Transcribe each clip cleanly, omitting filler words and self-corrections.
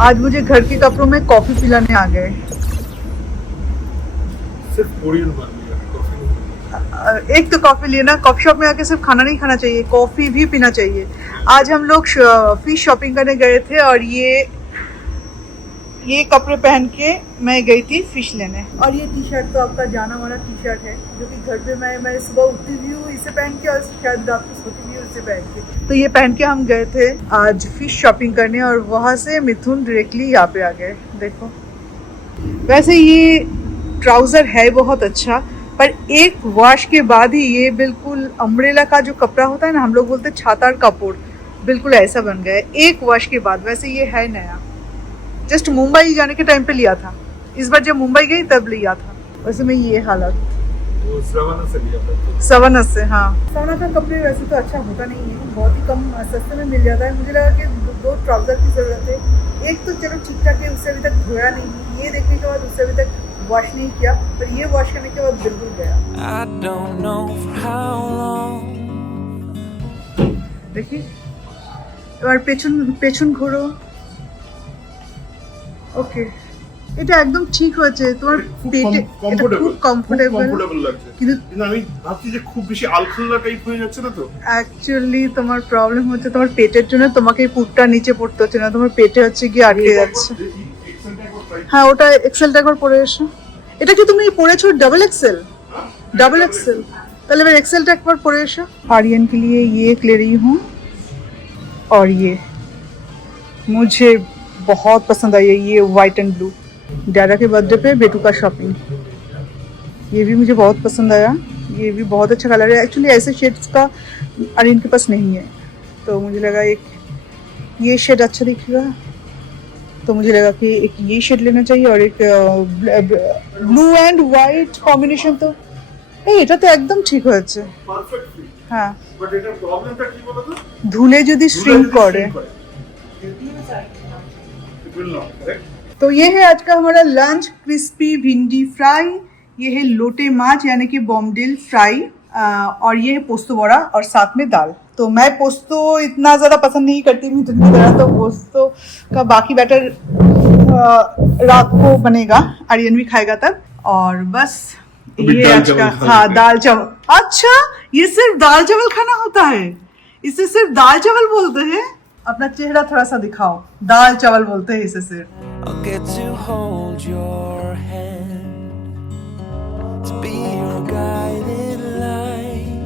आज मुझे घर के कपड़ों में कॉफी पिलाने आ गए। सिर्फ कोरियन बन लिया, कॉफी नहीं। एक तो कॉफी लिए ना, कॉफी शॉप में आके सिर्फ खाना नहीं खाना चाहिए, कॉफी भी पीना चाहिए। आज हम लोग फिश शॉपिंग करने गए थे और ये कपड़े पहन के मैं गई थी फिश लेने। और ये टी शर्ट तो आपका जाना माना टी शर्ट है, जो कि घर पे मैं सुबह उठती भी हूँ इसे पहन के और शायद रात को सोती भी हूँ इसे पहन के। तो ये पहन के हम गए थे आज फिश शॉपिंग करने और वहाँ से मिथुन डायरेक्टली यहाँ पे आ गए। देखो, वैसे ये ट्राउज़र है बहुत अच्छा, पर एक वॉश के बाद ही ये बिल्कुल अम्ब्रेला का जो कपड़ा होता है ना, हम लोग बोलते हैं छातार कपड़, बिल्कुल ऐसा बन गया है एक वॉश के बाद। वैसे ये है नया, जस्ट मुंबई जाने के टाइम पे लिया था, इस बार जब मुंबई गई तब लिया था। वैसे में ये हालत वो श्रवण से लिया था। सवनस से, हाँ। सवना का कपड़े वैसे तो अच्छा होता नहीं है, बहुत ही कम सस्ते में मिल जाता है। मुझे लगा कि दो ट्राउज़र की ज़रूरत है। एक तो चलो ठीक ठाक है, उससे अभी तक धोया नहीं, ये देखने के बाद उससे अभी तक वॉश नहीं किया, पर ये वॉश करने के बाद बिल्कुल गया। देखिए, এবার পেছন ঘোরো। ওকে, এটা একদম ঠিক হয়েছে। তোমার পেটে এটা খুব কমফোর্টেবল লাগছে, কিন্তু আমি ভাবছি যে খুব বেশি আলখাল্লা টাইপ হয়ে যাচ্ছে না তো। অ্যাকচুয়ালি তোমার প্রবলেম হচ্ছে তোমার পেটের জন্য, তোমাকে এই পুটটা নিচে পড়তে হচ্ছে না, তোমার পেটে হচ্ছে গিয়ে আটকে যাচ্ছে। হ্যাঁ, ওটা এক্সেলটা একবার পরে এসো। এটা কি তুমি পরেছো डबल एक्सेल? डबल एक्सेल, তাহলে এবার এক্সেলটা একবার পরে এসো। आर्यन के लिए ये एक ले रही हूँ और ये मुझे बहुत पसंद आई है, ये वाइट एंड ब्लू। डायरा के बर्थडे पे बेटू का शॉपिंग, ये भी मुझे बहुत पसंद आया। ये भी बहुत अच्छा कलर है, एक्चुअली ऐसे शेड्स का आर्यन के पास नहीं है, तो मुझे लगा एक ये शेड अच्छा दिखेगा, तो मुझे लगा कि एक ये शेड लेना चाहिए और एक ब्लू एंड वाइट कॉम्बिनेशन। तो এটা তো একদম ঠিক হয়েছে। Perfect fit. হ্যাঁ, বাট এটা প্রবলেমটা কি বলো তো? ধুলে যদি শ্রিঙ্ক করে ইট উইল নট, करेक्ट? तो ये है आज का हमारा लंच। क्रिस्पी भिंडी फ्राई, ये है लोटे माछ यानी कि बॉम्बडिल फ्राई, और ये है पोस्तो बड़ा और साथ में दाल। तो मैं पोस्तो इतना ज़्यादा पसंद नहीं करती हूँ इतनी तरह, तो पोस्तो का बाकी बैटर रात को बनेगा, आर्यन भी खाएगा तब। और बस ये आज का, हाँ, दाल चावल। अच्छा, ये सिर्फ दाल चावल खाना होता है, इसे सिर्फ दाल चावल बोलते हैं? अपना चेहरा थोड़ा सा दिखाओ, दाल चावल बोलते हैं इसे सिर्फ। I'll get to hold your hand, to be your guiding light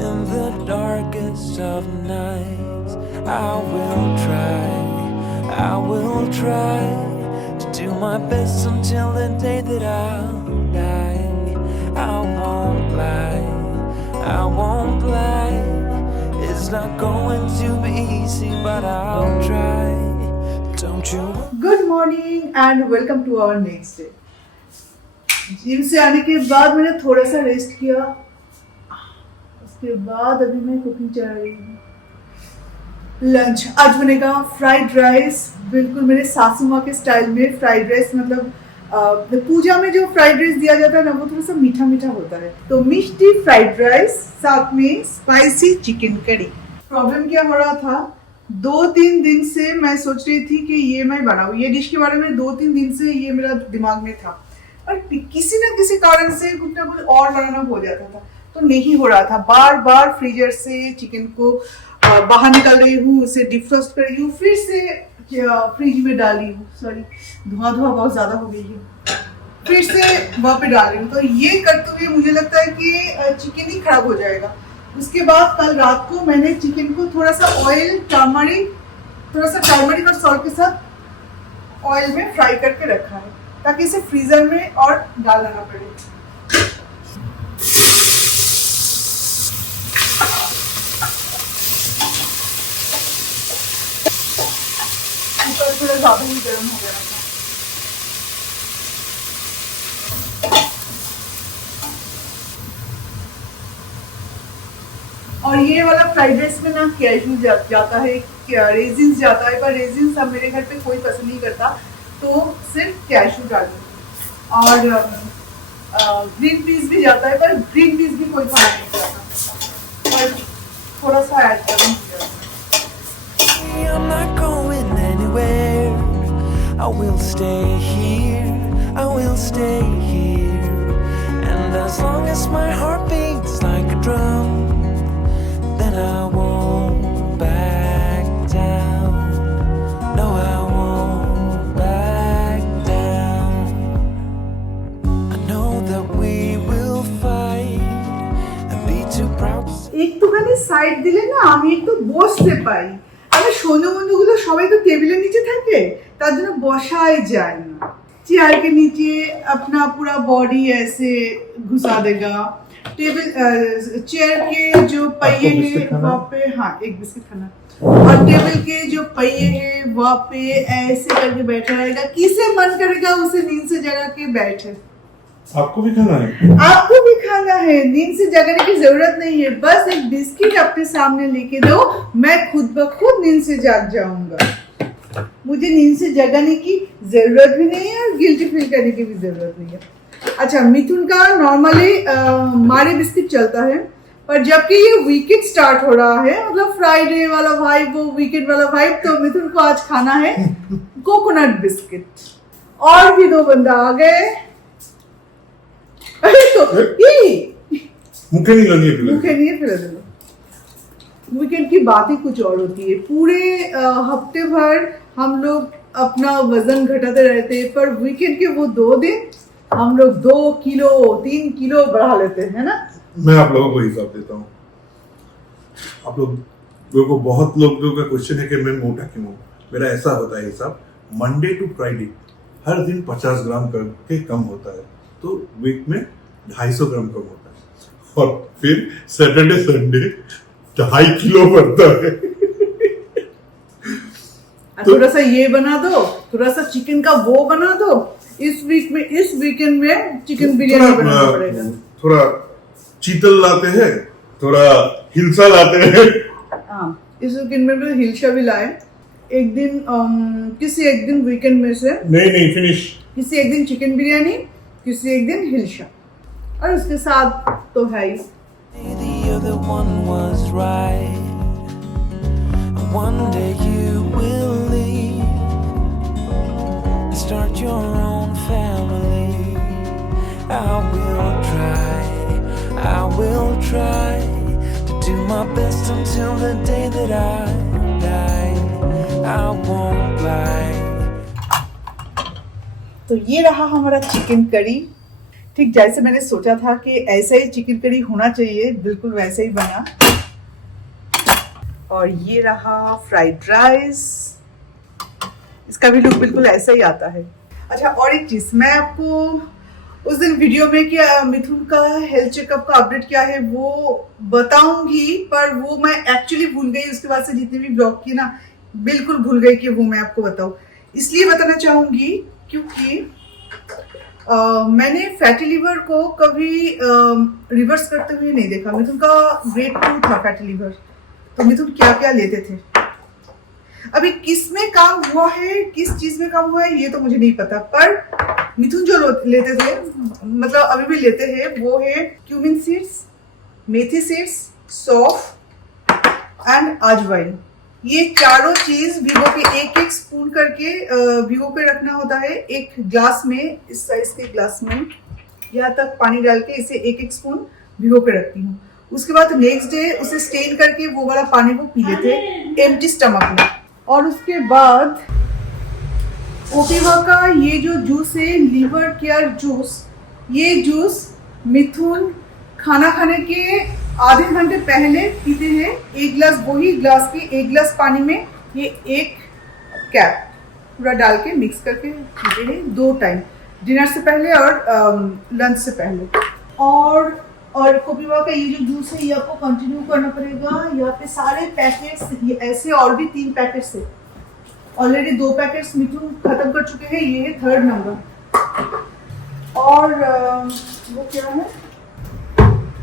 in the darkest of nights. I will try to do my best until the day that I'll die. I won't lie, it's not going to be easy, but I'll try. Don't you? Good morning and welcome to our next day. Gym से आने के बाद मैंने थोड़ा सा rest किया, उसके बाद अभी मैं कुकिंग चला रही हूँ। लंच आज बनेगा फ्राइड राइस, बिल्कुल मेरे सासू माँ के स्टाइल में फ्राइड राइस। मतलब पूजा में जो फ्राइड राइस दिया जाता है ना, वो थोड़ा सा मीठा मीठा होता है, तो मिष्टी फ्राइड राइस साथ में स्पाइसी चिकन करी। प्रॉब्लम क्या हो रहा था, 2-3 दिन से मैं सोच रही थी कि ये मैं बनाऊँ, ये डिश के बारे में 2-3 दिन से ये मेरा दिमाग में था, और किसी न किसी कारण से कुछ ना कुछ और बनाना हो जाता था, तो नहीं हो रहा था। बार बार फ्रीजर से चिकन को बाहर निकाल रही हूँ, उसे डिफ्रोस्ट कर रही हूँ, फिर से फ्रिज में डाली हूँ, सॉरी धुआं बहुत ज़्यादा हो गई है, फिर से वहाँ पे डाल रही हूँ। तो ये करते हुए मुझे लगता है कि चिकन ही खराब हो जाएगा। उसके बाद कल रात को मैंने चिकन को थोड़ा सा ऑयल, टर्मरिक और सॉल्ट के साथ ऑयल में फ्राई करके रखा है, ताकि इसे फ्रीजर में और डालना ना पड़े। थोड़ा ज़्यादा ही गर्म हो गया था। और ये वाला फ्राइड राइस में ना कैशू जाता है, रेजिन्स जाता है, पर रेजिन्स अब मेरे घर पे कोई पसंद नहीं करता, तो सिर्फ कैशू डालूँ। और ग्रीन पीस भी जाता है, पर ग्रीन पीस भी कोई खाना नहीं चाहता, पर थोड़ा सा ऐड करूँ। I will stay here, I will stay here. And as long as my heart beats like a drum, then I won't back down. No, I won't back down. I know that we will fight and be too proud to say একটুখানি side দিলে না আমি একটু বসতে পাই। আমি সোনু বন্ধুগুলো সবাই তো টেবিলের নিচে থাকে, তার জন্য বসাই যায় না। चेयर के नीचे अपना पूरा बॉडी ऐसे घुसा देगा। टेबल चेयर के जो पहिए हैं वहाँ पे, हाँ एक बिस्किट खाना, और टेबल के जो पहिए हैं वहाँ पे ऐसे करके बैठा रहेगा। किसे मन करेगा उसे नींद से जगा के बैठे। आपको भी खाना है? आपको भी खाना है, नींद से जगाने की जरूरत नहीं है, बस एक बिस्किट अपने सामने लेके दो, मैं खुद ब खुद नींद से जाग जाऊंगा। मुझे नींद से जगाने की जरूरत भी नहीं है और गिल्टी फील करने की भी जरूरत नहीं है। अच्छा, मिथुन का नॉर्मली मारे बिस्किट चलता है, पर जबकि ये वीकेंड स्टार्ट हो रहा है, मतलब फ्राइडे वाला वाइब, वो वीकेंड वाला वाइब, तो मिथुन को आज खाना है कोकोनट बिस्किट। और भी दो बंदा आ गए। अरे तो मुखे नहीं लगी है मुखे नहीं फिर वीकेंड की बात ही कुछ और होती है। पूरे हफ्ते भर हम लोग अपना वजन घटाते रहते हैं, पर वीकेंड के वो 2 दिन हम लोग 2 किलो 3 किलो बढ़ा लेते हैं ना। मैं आप लोगों को हिसाब देता हूँ। आप लोगों को बहुत लोगों का क्वेश्चन है कि मैं मोटा क्यों हूँ। मेरा ऐसा होता है हिसाब, मंडे टू फ्राइडे हर दिन 50 ग्राम करके कम होता है, तो वीक में 250 ग्राम कम होता है, और फिर सैटरडे संडे 2.5 किलो बढ़ता है। थोड़ा सा ये बना दो, थोड़ा सा चिकन का वो बना दो। इस वीकेंड में चिकन बिरयानी बनाना पड़ेगा। थोड़ा चीतल लाते हैं, थोड़ा हिलसा लाते हैं। हाँ, इस वीकेंड में भी हिलसा भी लाए। एक दिन किसी एक दिन वीकेंड में से नहीं फिनिश, किसी एक दिन चिकन बिरयानी, किसी एक दिन हिलशा, और उसके साथ तो है ही। The other one was right. One day you will leave, start your own family. I will try to do my best until the day that I die. I won't lie. तो ये रहा हमारा चिकन करी। ठीक जैसे मैंने सोचा था कि ऐसा ही चिकन करी होना चाहिए, बिल्कुल वैसे ही बना। और ये रहा फ्राइड राइस, इसका भी लुक बिल्कुल ऐसा ही आता है। अच्छा, और एक चीज मैं आपको उस दिन वीडियो में कि मिथुन का हेल्थ चेकअप का अपडेट क्या है वो बताऊंगी, पर वो मैं एक्चुअली भूल गई। उसके बाद से जितने भी ब्लॉग किए ना, बिल्कुल भूल गई कि वो मैं आपको बताऊं। इसलिए बताना चाहूंगी क्योंकि मैंने फैटी लिवर को कभी रिवर्स करते हुए नहीं देखा। मिथुन का ग्रेड 2 था फैटी लिवर, तो मिथुन क्या क्या लेते थे। अभी किस में काम हुआ है, किस चीज में काम हुआ है, ये तो मुझे नहीं पता, पर मिथुन जो लेते थे, मतलब अभी भी लेते हैं, वो है क्यूमिन सीड्स, मेथी सीड्स, सौंफ एंड अजवाइन। ये चारों चीज भिगो के एक स्पून करके भिगो के रखना होता है एक ग्लास में, इस साइज के ग्लास में। यहाँ तक पानी डाल के इसे एक स्पून भिगो के रखती हूँ। उसके बाद नेक्स्ट डे उसे स्टेन करके वो वाला पानी को पी लेते एम्प्टी स्टमक में। और उसके बाद ओपिवा का ये जो जूस है, लीवर केयर जूस, ये जूस मिथुन खाना खाने के आधे घंटे पहले पीते हैं। एक गिलास, वही ग्लास के एक गिलास पानी में ये एक कैप पूरा डाल के मिक्स करके पीते हैं 2 टाइम, डिनर से पहले और लंच से पहले। और कोपिवा का ये जो जूस है ये आपको कंटिन्यू करना पड़ेगा। यहाँ पे सारे पैकेट्स ऐसे, और भी 3 पैकेट्स है। ऑलरेडी 2 पैकेट्स मिथुन खत्म कर चुके हैं, ये है 3rd नंबर। और वो क्या है,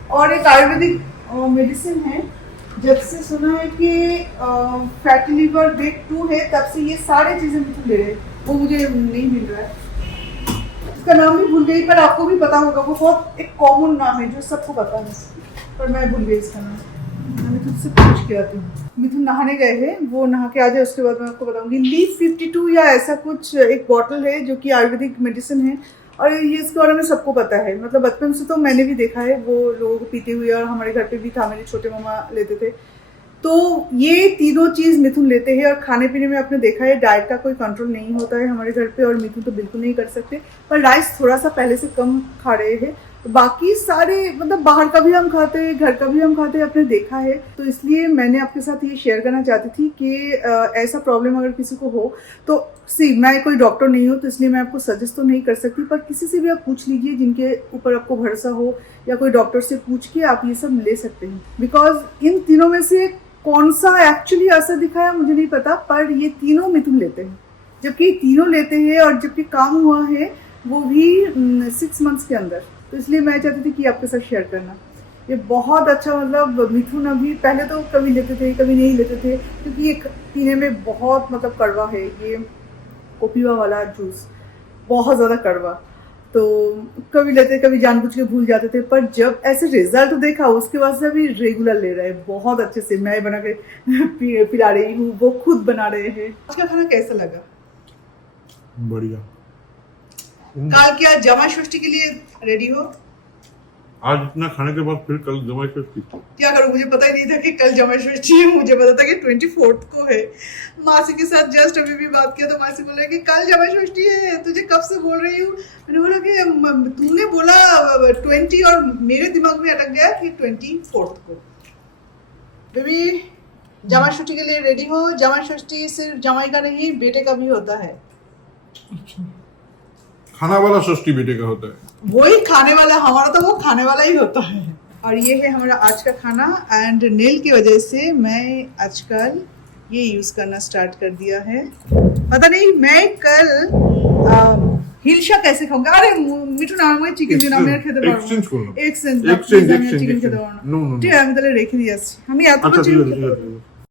और एक आयुर्वेदिक मेडिसिन है। जब से सुना है कि फैटी लिवर ग्रेड 2 है, तब से ये सारे चीजें मिथुन ले रहे हैं, वो मुझे नहीं मिल रहा है। इसका नाम भी भूल गई, पर आपको भी पता होगा, वो बहुत एक कॉमन नाम है जो सबको पता है, पर मैं भूल गई इसका नाम। मिथुन से पूछ के आती हूँ। मिथुन नहाने गए हैं, वो नहा के आ जाए उसके बाद मैं आपको बताऊंगी। लीफ 52 या ऐसा कुछ एक बॉटल है जो कि आयुर्वेदिक मेडिसिन है, और ये इसके बारे में सबको पता है। मतलब बचपन से तो मैंने भी देखा है वो लोग पीते हुए, और हमारे घर पे भी था, मेरे छोटे मामा लेते थे। तो ये तीनों चीज़ मिथुन लेते हैं। और खाने पीने में आपने देखा है डाइट का कोई कंट्रोल नहीं होता है हमारे घर पे, और मिथुन तो बिल्कुल नहीं कर सकते। पर राइस थोड़ा सा पहले से कम खा रहे हैं। बाकी सारे मतलब बाहर का भी हम खाते हैं, घर का भी हम खाते हैं, आपने देखा है। तो इसलिए मैंने आपके साथ ये शेयर करना चाहती थी कि ऐसा प्रॉब्लम अगर किसी को हो तो मैं कोई डॉक्टर नहीं हूँ, तो इसलिए मैं आपको सजेस्ट तो नहीं कर सकती, पर किसी से भी आप पूछ लीजिए जिनके ऊपर आपको भरोसा हो, या कोई डॉक्टर से पूछ के आप ये सब ले सकते हैं। बिकॉज इन तीनों में से कौन सा एक्चुअली असर दिखाया मुझे नहीं पता, पर ये तीनों मिथुन लेते हैं। जबकि तीनों लेते हैं, और जबकि काम हुआ है वो भी 6 मंथ्स के अंदर। तो इसलिए मैं चाहती थी कि आपके साथ शेयर करना। ये बहुत अच्छा, मतलब मिथुन अभी पहले तो कभी लेते थे कभी नहीं लेते थे, क्योंकि ये पीने में बहुत मतलब कड़वा है। ये कोपीवा वाला जूस बहुत ज़्यादा कड़वा, तो कभी लेते कभी जानबूझ के भूल जाते थे। पर जब ऐसे रिजल्ट देखा उसके बाद से अभी रेगुलर ले रहे हैं, बहुत अच्छे से। मैं बना के पिला रही हूँ, वो खुद बना रहे हैं। आज का खाना कैसा लगा? बढ़िया। कल क्या जमा षष्ठी के लिए रेडी हो? आज इतना खाने के बाद फिर कल जमाई षष्ठी। क्या करूं, मुझे पता ही नहीं था कि कल जमा षष्ठी है। मुझे पता था कि 24 को है। मासी के साथ जस्ट अभी भी बात किया तो मासी बोल रही कि कल जमा षष्ठी है, तुझे कब से बोल रही हूँ। मैंने बोला कि तूने बोला 20, और मेरे दिमाग में अटक गया कि 24 को। बेबी जमा षष्ठी के लिए रेडी हो। जमा षष्ठी सिर्फ जमाई का नहीं, बेटे का भी होता है। खाना वाला षष्ठी बेटे का होता है। वही खाने वाला, हमारा तो वो खाने वाला ही होता है। और ये है हमारा आज का खाना। एंड नेल की वजह से मैं आजकल ये यूज करना स्टार्ट कर दिया है। पता नहीं मैं कल हिलशा कैसे खाऊंगा। अरे मिठू ना मैं चिकेन दिना मेरे खेते पारो एक्सचेंज করব এক্সচেঞ্জ এক্সচেঞ্জ চিকেন খেতে পারো না। নো নো ঠিক আছে আমি তাহলে রেখে দিয়েছি। আমি এত আচ্ছা চিকেন ঠিক আছে